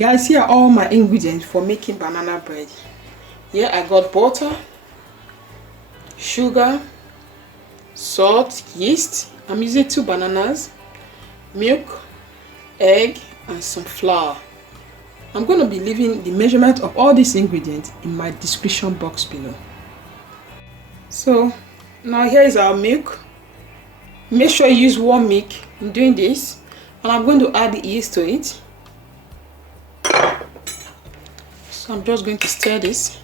Guys, here are all my ingredients for making banana bread. Here I got butter, sugar, salt, yeast. I'm using 2 bananas, milk, egg, and some flour. I'm going to be leaving the measurement of all these ingredients in my description box below. So now here is our milk. Make sure you use warm milk in doing this, and I'm going to add the yeast to it. So I'm just going to stir this.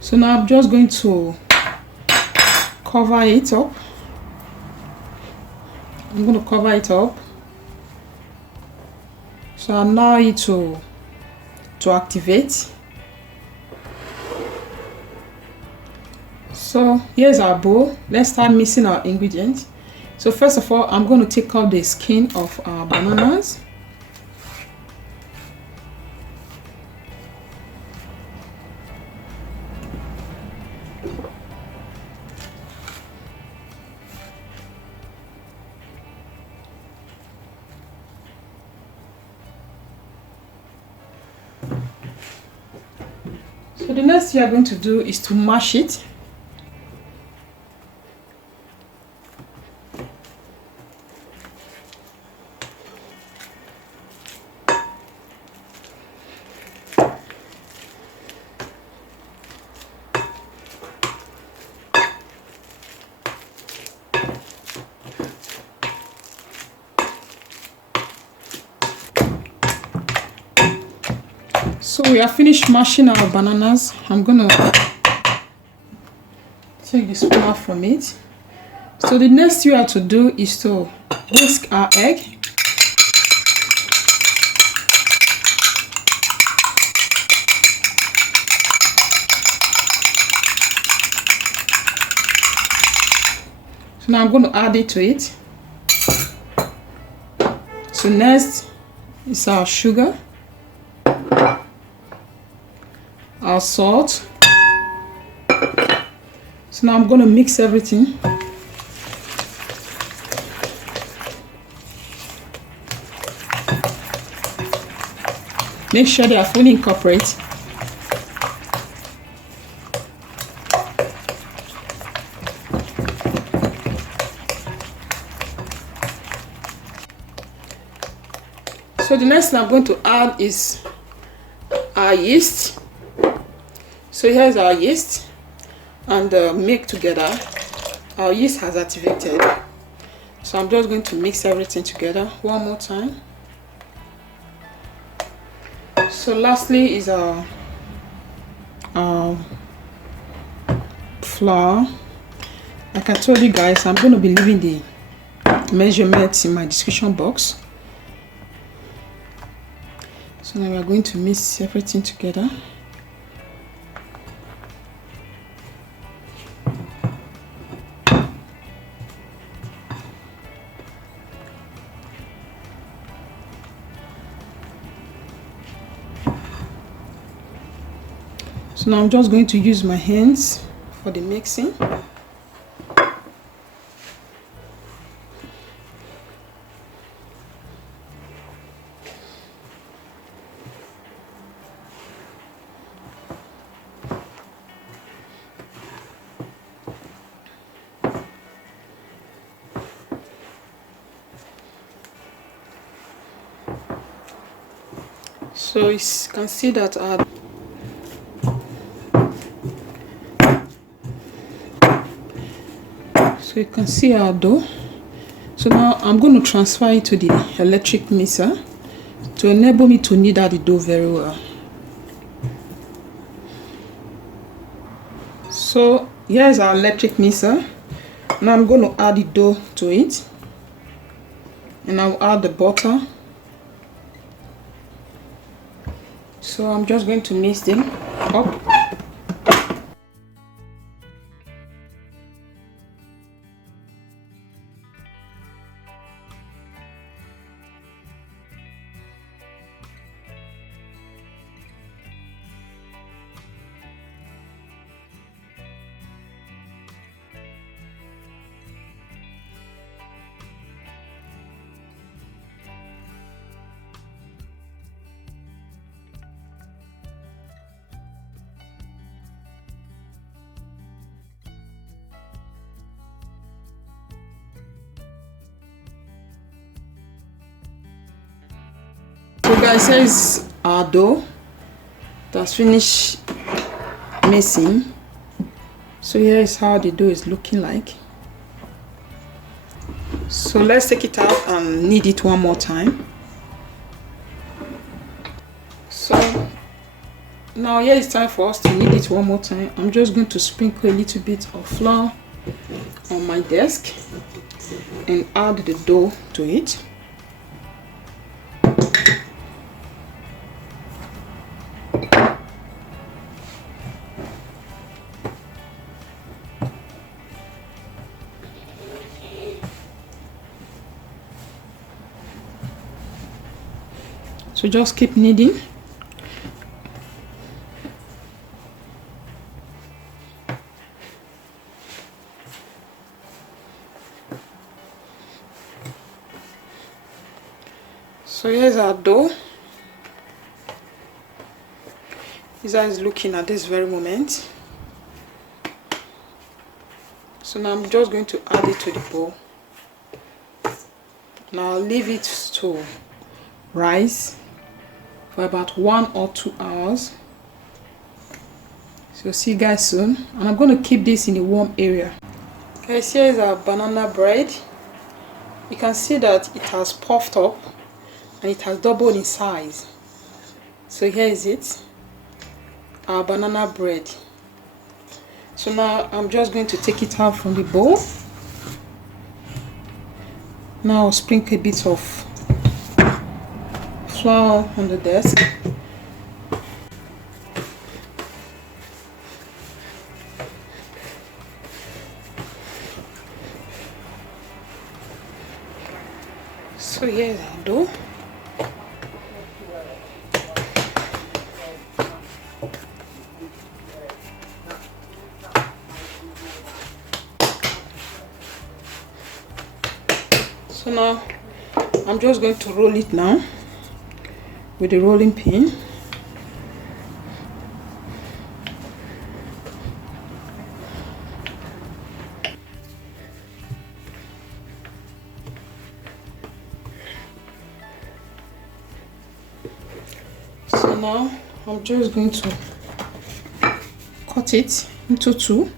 So now I'm just going to cover it up. I'm going to cover it up. So allow it to activate. So here's our bowl. Let's start mixing our ingredients. So first of all, I'm going to take out the skin of our bananas. So the next thing you are going to do is to mash it. So we have finished mashing our bananas. I'm gonna take the spoon from it. So the next thing you have to do is to whisk our egg. So now I'm going to add it to it. So next is our sugar, our salt. So now I'm going to mix everything. Make sure they are fully incorporated. So the next thing I'm going to add is our yeast. So here's our yeast and the milk together. Our yeast has activated. So I'm just going to mix everything together one more time. So lastly is our flour. Like I told you guys, I'm going to be leaving the measurements in my description box. So now we are going to mix everything together. So now I'm just going to use my hands for the mixing. So you can see that so you can see our dough. So now I'm going to transfer it to the electric mixer to enable me to knead out the dough very well. So here's our electric mixer. Now I'm going to add the dough to it, and I'll add the butter. So I'm just going to mix them up. So guys, here is our dough that's finished mixing. So here is how the dough is looking like. So let's take it out and knead it one more time. So now here it's time for us to knead it one more time. I'm just going to sprinkle a little bit of flour on my desk and add the dough to it. So just keep kneading. So here's our dough. This is looking at this very moment. So now I'm just going to add it to the bowl. Now I'll leave it to rise for about 1 or 2 hours. So see you guys soon. And I'm going to keep this in a warm area. Guys, here is our banana bread. You can see that it has puffed up and it has doubled in size. So here is it, our banana bread. So now I'm just going to take it out from the bowl. Now I'll sprinkle a bit of flour on the desk. So here's our dough. So now I'm just going to roll it now with the rolling pin. So now I'm just going to cut it into two.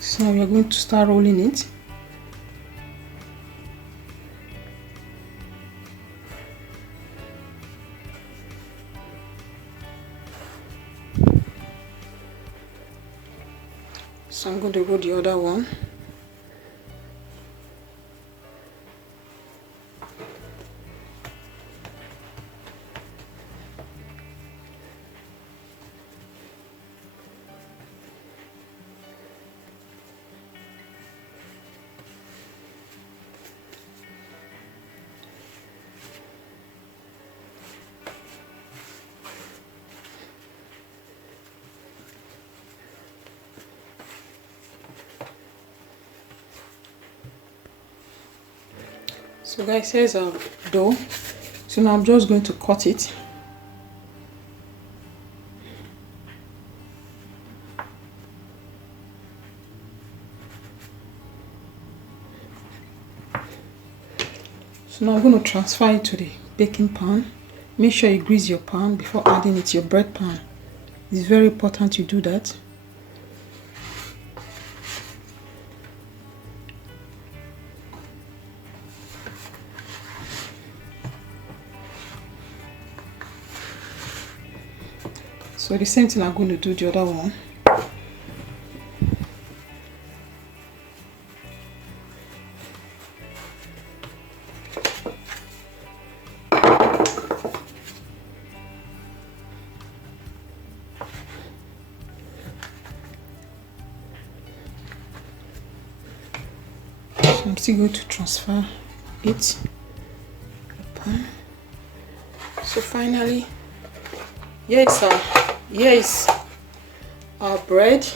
So now we are going to start rolling it. So I'm going to roll the other one. So guys, here's our dough. So now I'm just going to cut it. So now I'm going to transfer it to the baking pan. Make sure you grease your pan before adding it to your bread pan. It's very important you do that. So the same thing I'm going to do the other one. So I'm still going to transfer it. So finally, here is our bread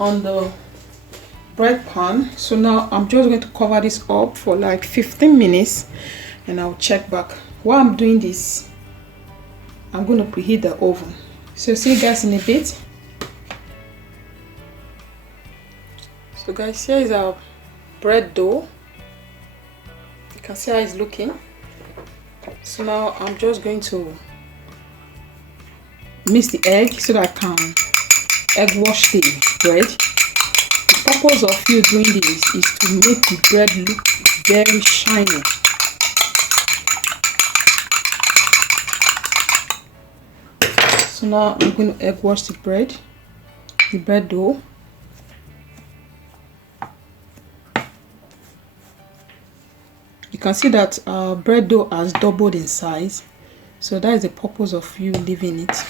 on the bread pan. So now I'm just going to cover this up for like 15 minutes and I'll check back. While I'm doing this, I'm going to preheat the oven. So see you guys in a bit. So guys, here is our bread dough. You can see how it's looking. So now I'm just going to mix the egg so that I can egg wash the bread. The purpose of you doing this is to make the bread look very shiny. So now I'm going to egg wash the bread dough. You can see that our bread dough has doubled in size, so that is the purpose of you leaving it.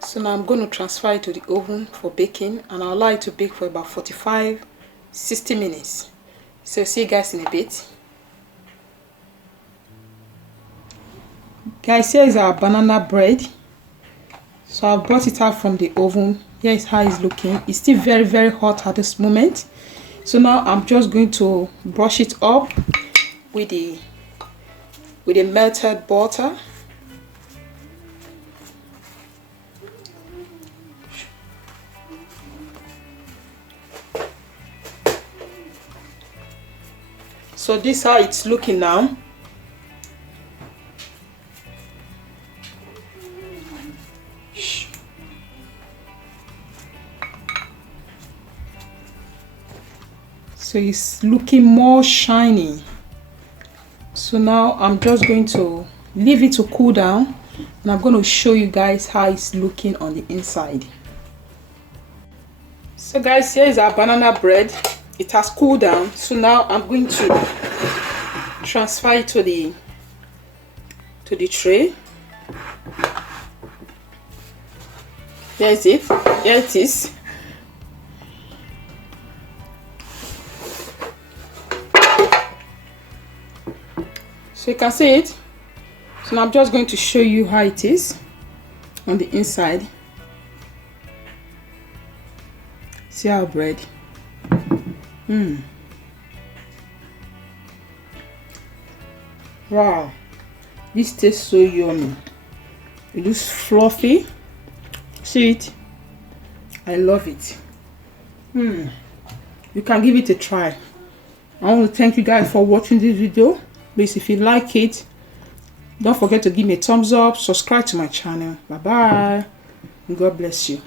So now I'm going to transfer it to the oven for baking, and I'll allow it to bake for about 45-60 minutes. So see you guys in a bit. Guys, here is our banana bread. So I've brought it out from the oven. Here is how it's looking. It's still very hot at this moment. So now I'm just going to brush it up with the melted butter. So this is how it's looking now. So it's looking more shiny. So now I'm just going to leave it to cool down, and I'm going to show you guys how it's looking on the inside. So guys, here is our banana bread. It has cooled down. So now I'm going to transfer it to the tray. Here is it. Here it is. So you can see it. So now I'm just going to show you how it is on the inside. See our bread. Wow, this tastes so yummy. It looks fluffy. See it? I love it. You can give it a try. I want to thank you guys for watching this video. Please, if you like it, don't forget to give me a thumbs up, subscribe to my channel. Bye bye. God bless you.